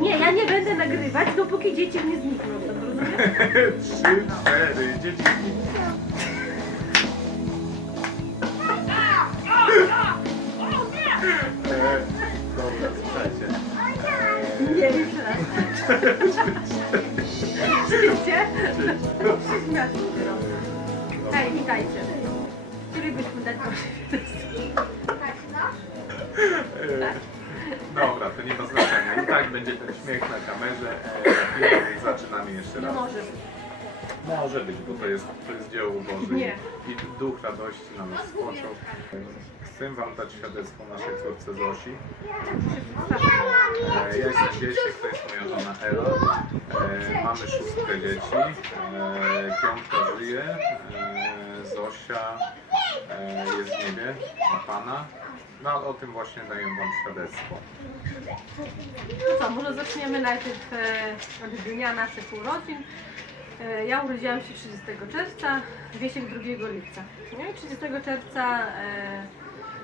Nie, ja nie będę nagrywać, dopóki dzieci nie znikną. To rozumiesz? Trzy, cztery, dzieci. E, Dobra, słuchajcie. Nie, jeszcze raz. Widzicie? Śmiać się robię. Hej, witajcie. Chcielibyśmy dać wam E, Dobra, to nie ma znaczenia. I tak będzie ten śmiech na kamerze. E, I zaczynamy jeszcze raz. może być. Może być, bo to jest, to jest dzieło Boże. Nie. I duch radości na nas spoczął. Chcę Wam dać świadectwo naszej córce Zosi. E, Ja jestem Wiesiek, to jest moja żona Ela. E, Mamy szóstkę dzieci. E, Piątka żyje. E, Zosia e, jest w niebie, ma Pana. No o tym właśnie daję Wam świadectwo. No co, może zaczniemy najpierw e, od dnia naszych urodzin. E, ja urodziłam się 30 czerwca, Wiesiek 2 lipca. No i 30 czerwca, e,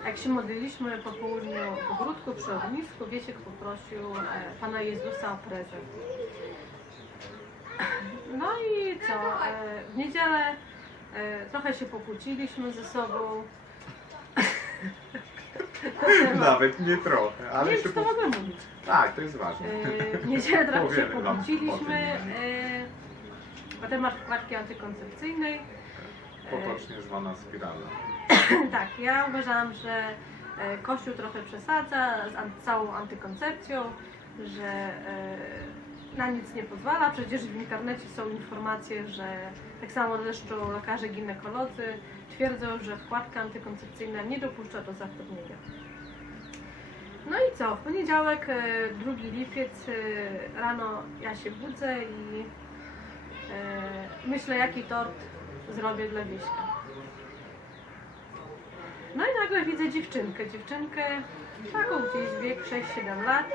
jak się modliliśmy po południu w ogródku przy ognisku, Wiesiek poprosił Pana Jezusa o prezent. No i co, w niedzielę trochę się pokłóciliśmy ze sobą. Nawet nie trochę, ale Nie się... to mogę mówić. Tak, to jest ważne. Yy, W niedzielę trochę się Powiemy wam o pokłóciliśmy tym. yy, na temat antykoncepcyjnej. Potocznie zwana spirala. Tak, ja uważałam, że e, Kościół trochę przesadza z an- całą antykoncepcją, że e, na nic nie pozwala. Przecież w internecie są informacje, że tak samo zresztą lekarze ginekolodzy twierdzą, że wkładka antykoncepcyjna nie dopuszcza do zapłodnienia. No i co? W poniedziałek, e, 2 lipiec, e, rano ja się budzę i e, myślę, jaki tort zrobię dla Wieśka. No i nagle widzę dziewczynkę. Dziewczynkę taką gdzieś wiek 6-7 lat.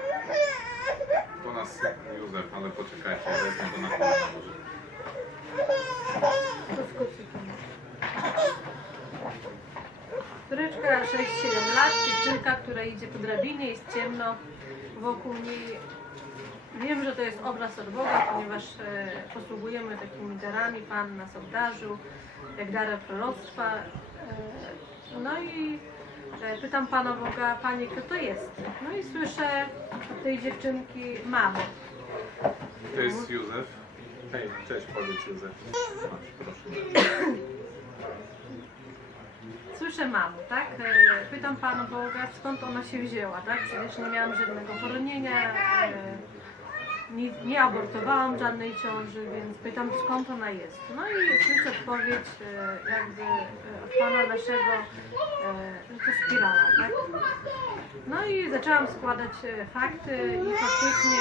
To nas Józef, ale poczekajcie, wezmę to na kolana może. Podskoczy tam. Córeczka 6-7 lat, dziewczynka, która idzie po drabinie, jest ciemno wokół niej. Wiem, że to jest obraz od Boga, ponieważ e, posługujemy takimi darami. Pan nas obdarzył, jak darem proroctwa. E, no i pytam Pana Boga, Panie, kto to jest? No i słyszę tej dziewczynki mamę. To jest Józef. Hej, cześć, powiedz Józef. Masz, proszę. Słyszę mamę, tak? E, Pytam Pana Boga, skąd ona się wzięła, tak? Przecież nie miałam żadnego poronienia, e, nie, nie abortowałam żadnej ciąży, więc pytam, skąd ona jest. No i słyszę odpowiedź e, jakby e, od Pana naszego, e, że to spirala, tak? No i zaczęłam składać e, fakty i faktycznie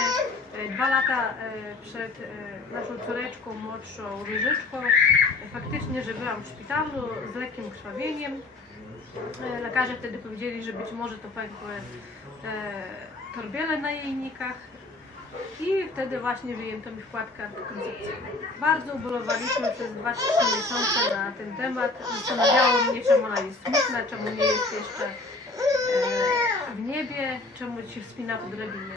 e, dwa lata e, przed e, naszą córeczką młodszą Różyczką e, faktycznie, że byłam w szpitalu z lekkim krwawieniem. E, Lekarze wtedy powiedzieli, że być może to pękły e, torbiele na jajnikach i wtedy właśnie wyjęto mi wkładkę antykoncepcyjną. Bardzo ubolowaliśmy przez 2-3 miesiące na ten temat. Zastanawiało mnie, czemu ona jest smutna, czemu nie jest jeszcze e, w niebie, czemu się wspina po drabinie.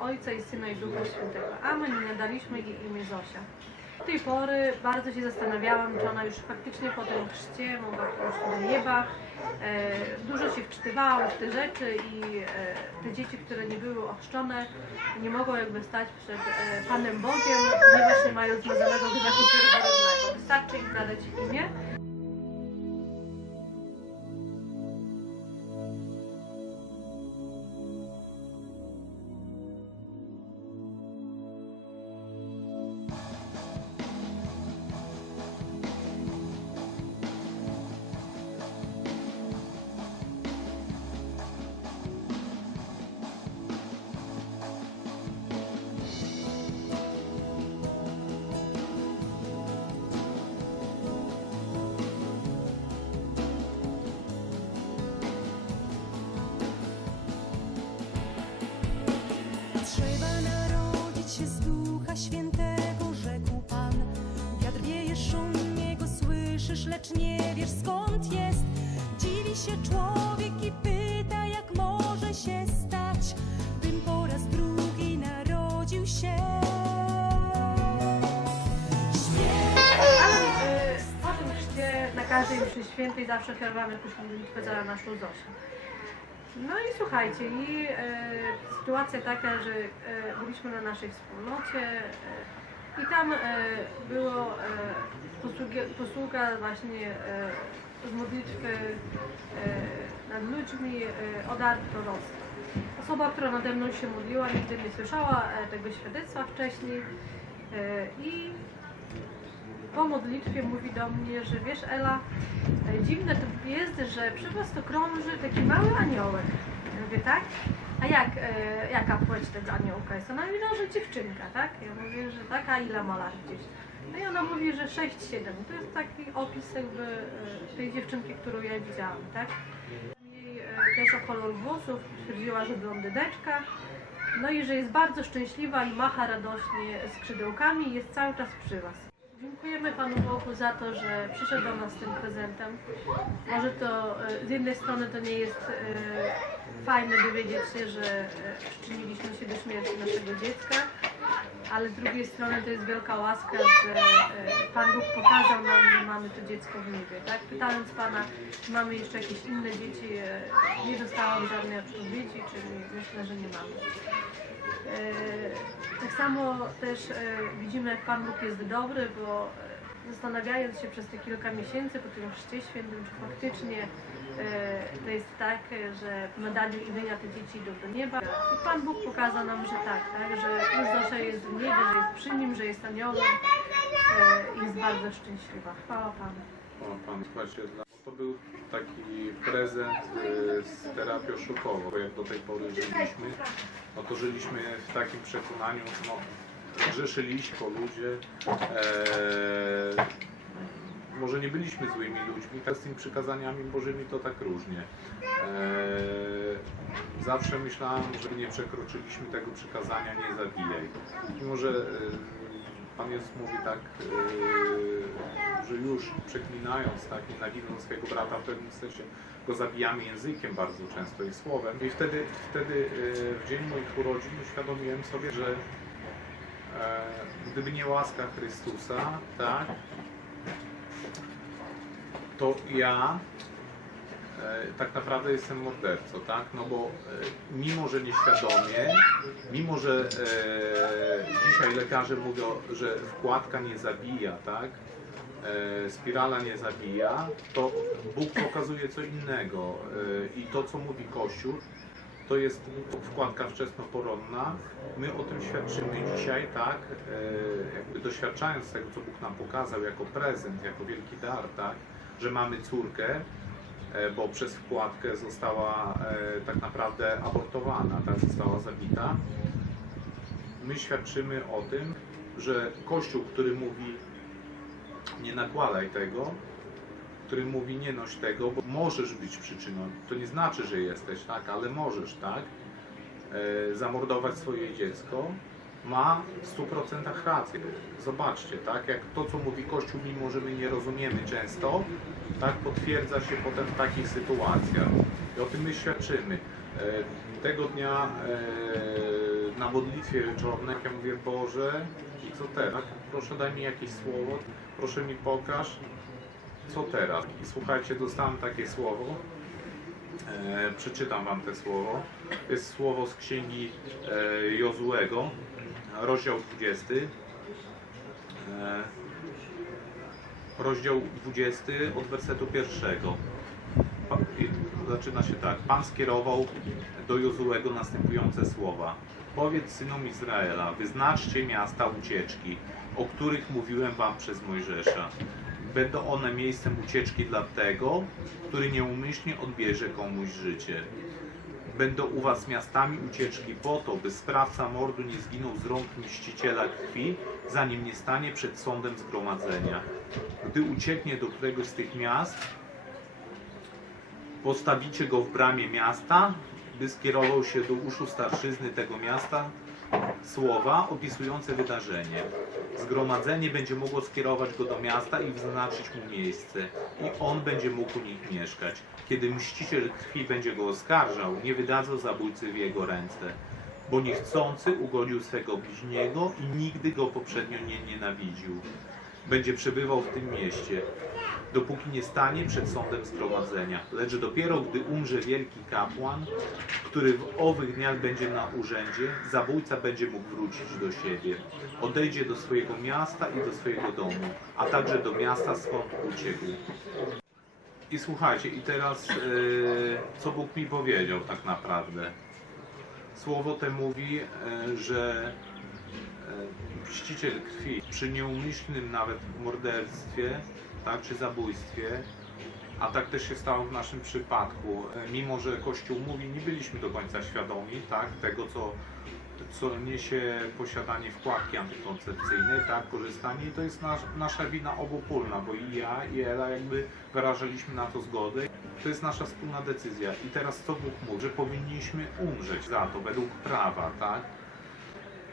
Ojca i Syna i Ducha Świętego. Amen nadaliśmy jej imię Zosia. Do tej pory bardzo się zastanawiałam, czy ona już faktycznie po tym chrzcie mogła pójść do nieba. E, Dużo się wczytywałam w te rzeczy i e, te dzieci, które nie były ochrzczone, nie mogą jakby stać przed e, Panem Bogiem, ponieważ nie mają zmazanego grzechu pierworodnego. Wystarczy im nadać imię. Słyszysz, lecz nie wiesz skąd jest. Dziwi się człowiek i pyta, jak może się stać, bym po raz drugi narodził się. Ale y, tym chrzcie na każdej mszy świętej zawsze kierowamy jakąś modlitwę za naszą Zosię. No i słuchajcie, i e, sytuacja taka, że e, byliśmy na naszej wspólnocie e, i tam e, było e, posługi, posługa właśnie e, z modlitwy e, nad ludźmi e, o dar proroctwa. Osoba, która nade mną się modliła, nigdy nie słyszała e, tego świadectwa wcześniej e, i po modlitwie mówi do mnie, że wiesz Ela, e, dziwne to jest, że przy was to krąży taki mały aniołek. Ja mówię, tak? A jak, e, jaka płeć tego aniołka jest? Ona mówi, no, że dziewczynka, tak? Ja mówię, że tak, a ile ma lat gdzieś? No i ona mówi, że 6-7. To jest taki opis jakby e, tej dziewczynki, którą ja widziałam, tak? Jej e, też o kolor włosów, stwierdziła, że blondyneczka. No i że jest bardzo szczęśliwa i macha radośnie skrzydełkami i jest cały czas przy Was. Dziękujemy Panu Bogu za to, że przyszedł do nas z tym prezentem. Może to e, z jednej strony to nie jest e, fajne dowiedzieć się, że e, przyczyniliśmy się do śmierci naszego dziecka, ale z drugiej strony to jest wielka łaska, że e, Pan Bóg pokazał nam, że mamy to dziecko w niebie. Tak? Pytając Pana, czy mamy jeszcze jakieś inne dzieci, e, nie dostałam żadnej odpowiedzi, czyli myślę, że nie mamy. E, Tak samo też widzimy, jak Pan Bóg jest dobry, bo zastanawiając się przez te kilka miesięcy po tym chrzcie świętym, czy faktycznie to jest tak, e, że w medaliu imienia te dzieci idą do nieba. I Pan Bóg pokazał nam, że tak, tak że już Zosia jest w niebie, że jest przy nim, że jest aniołem e, i jest bardzo szczęśliwa. Chwała Panu. Słuchajcie, dla... to był taki prezent y, z terapią bo jak do tej pory żyliśmy, no to żyliśmy w takim przekonaniu, no, grzeszyliśmy po ludzie, e, może nie byliśmy złymi ludźmi, tak z tymi przykazaniami Bożymi to tak różnie. E, zawsze myślałem, że nie przekroczyliśmy tego przykazania, nie zabijaj. Mimo, że e, Pan Jezus mówi tak, e, że już przeklinając, tak, nienawidząc swojego brata, w pewnym sensie go zabijamy językiem bardzo często i słowem. I wtedy, wtedy e, w dzień moich urodzin uświadomiłem sobie, że e, gdyby nie łaska Chrystusa, tak, to ja e, tak naprawdę jestem mordercą, tak? No bo e, mimo, że nieświadomie, mimo, że e, dzisiaj lekarze mówią, że wkładka nie zabija, tak? E, spirala nie zabija, to Bóg pokazuje co innego e, i to, co mówi Kościół, to jest wkładka wczesnoporonna. My o tym świadczymy dzisiaj, tak, e, jakby doświadczając tego, co Bóg nam pokazał jako prezent, jako wielki dar, tak, że mamy córkę, e, bo przez wkładkę została e, tak naprawdę abortowana, tak, została zabita. My świadczymy o tym, że Kościół, który mówi nie nakładaj tego, który mówi nie noś tego, bo możesz być przyczyną. To nie znaczy, że jesteś, tak, ale możesz, tak, e, zamordować swoje dziecko, ma w 100% rację. Zobaczcie, tak, jak to, co mówi Kościół, mimo że my nie rozumiemy często, tak, potwierdza się potem w takich sytuacjach. I o tym my świadczymy. E, tego dnia e, na modlitwie wieczornej ja mówię, Boże, i co teraz? Proszę daj mi jakieś słowo, proszę mi pokaż, co teraz? I słuchajcie, dostałem takie słowo. E, przeczytam Wam te słowo. To jest słowo z księgi e, rozdział 20. E, rozdział 20 od wersetu pierwszego. Zaczyna się tak. Pan skierował do Jozułego następujące słowa. Powiedz synom Izraela, wyznaczcie miasta ucieczki, o których mówiłem wam przez Mojżesza. Będą one miejscem ucieczki dla tego, który nieumyślnie odbierze komuś życie. Będą u was miastami ucieczki po to, by sprawca mordu nie zginął z rąk mściciela krwi, zanim nie stanie przed sądem zgromadzenia. Gdy ucieknie do któregoś z tych miast, postawicie go w bramie miasta, by skierował się do uszu starszyzny tego miasta, słowa opisujące wydarzenie. Zgromadzenie będzie mogło skierować go do miasta i wyznaczyć mu miejsce, i on będzie mógł u nich mieszkać. Kiedy mściciel krwi będzie go oskarżał, nie wydadzą zabójcy w jego ręce, bo niechcący ugodził swego bliźniego i nigdy go poprzednio nie nienawidził. Będzie przebywał w tym mieście, dopóki nie stanie przed sądem zgromadzenia. Lecz dopiero gdy umrze wielki kapłan, który w owych dniach będzie na urzędzie, zabójca będzie mógł wrócić do siebie. Odejdzie do swojego miasta i do swojego domu, a także do miasta skąd uciekł. I słuchajcie, i teraz e, co Bóg mi powiedział tak naprawdę. Słowo te mówi, e, że e, mściciel krwi przy nieumyślnym nawet morderstwie, tak, czy zabójstwie, a tak też się stało w naszym przypadku. E, Mimo, że Kościół mówi, nie byliśmy do końca świadomi tak, tego, co, co niesie posiadanie wkładki antykoncepcyjnej, tak, korzystanie i to jest nasz, nasza wina obopólna, bo i ja, i Ela jakby wyrażaliśmy na to zgodę. To jest nasza wspólna decyzja. I teraz co Bóg mówi? Że powinniśmy umrzeć za to, według prawa, tak?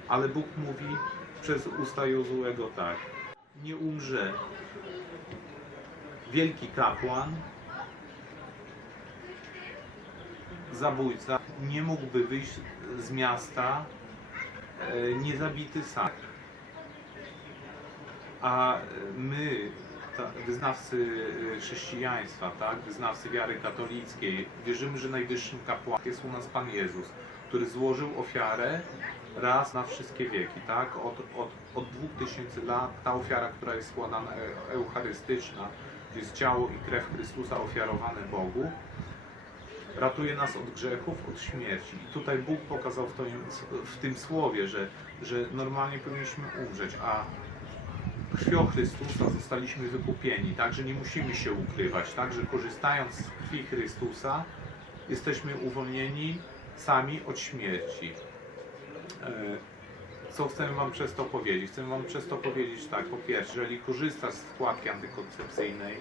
Ale Bóg mówi przez usta Jozułego tak. Nie umrze wielki kapłan, zabójca, nie mógłby wyjść z miasta e, niezabity sam. A my, wyznawcy e, chrześcijaństwa, tak, wyznawcy wiary katolickiej, wierzymy, że najwyższym kapłanem jest u nas Pan Jezus, który złożył ofiarę raz na wszystkie wieki, tak? Od, od, od 2000 lat ta ofiara, która jest składana e- eucharystyczna, jest ciało i krew Chrystusa ofiarowane Bogu, ratuje nas od grzechów, od śmierci. I tutaj Bóg pokazał w, to, w tym słowie, że, że normalnie powinniśmy umrzeć, a krwią Chrystusa zostaliśmy wykupieni, tak, że nie musimy się ukrywać, tak, że korzystając z krwi Chrystusa jesteśmy uwolnieni sami od śmierci. Co chcę Wam przez to powiedzieć? Chcę Wam przez to powiedzieć tak, po pierwsze, jeżeli korzystasz z wkładki antykoncepcyjnej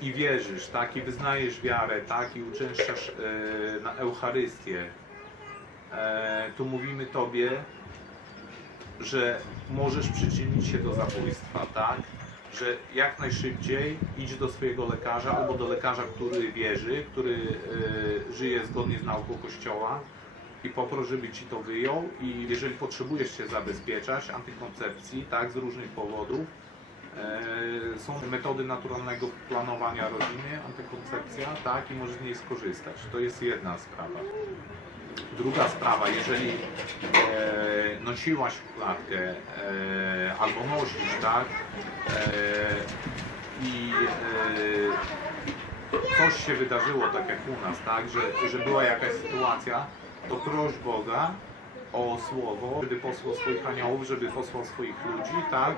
i wierzysz, tak, i wyznajesz wiarę, tak, i uczęszczasz e, na Eucharystię, e, to mówimy Tobie, że możesz przyczynić się do zabójstwa, tak? Że jak najszybciej idź do swojego lekarza albo do lekarza, który wierzy, który e, żyje zgodnie z nauką Kościoła i poproś, żeby ci to wyjął i jeżeli potrzebujesz się zabezpieczać antykoncepcji, tak, z różnych powodów, e, są metody naturalnego planowania rodziny, antykoncepcja, tak, i możesz z niej skorzystać. To jest jedna sprawa. Druga sprawa, jeżeli e, nosiłaś klatkę e, albo nosisz, tak, e, i e, coś się wydarzyło tak jak u nas, tak, że, że była jakaś sytuacja, to proś Boga o słowo, żeby posłał swoich aniołów, żeby posłał swoich ludzi, tak,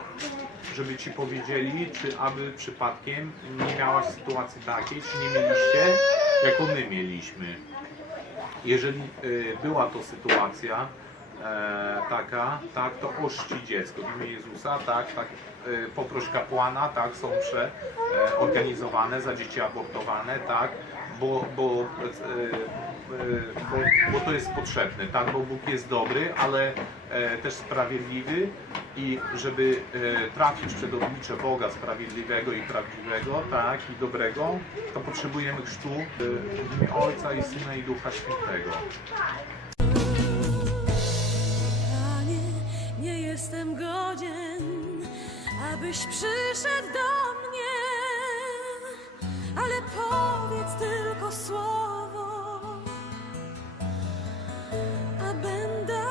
żeby ci powiedzieli, czy aby przypadkiem nie miałaś sytuacji takiej, czy nie mieliście, jaką my mieliśmy. Jeżeli y, była to sytuacja e, taka, tak, to oszci dziecko w imię Jezusa, tak, tak, y, poproś kapłana, tak, są prze, e, organizowane za dzieci abortowane, tak, bo, bo, e, bo, bo to jest potrzebne, tak, bo Bóg jest dobry, ale e, też sprawiedliwy i żeby e, trafić przed oblicze Boga sprawiedliwego i prawdziwego, tak, i dobrego, to potrzebujemy chrztu e, w imię Ojca i Syna i Ducha Świętego. Panie, nie jestem godzien, abyś przyszedł do mnie, ale powiedz tylko słowo. bendar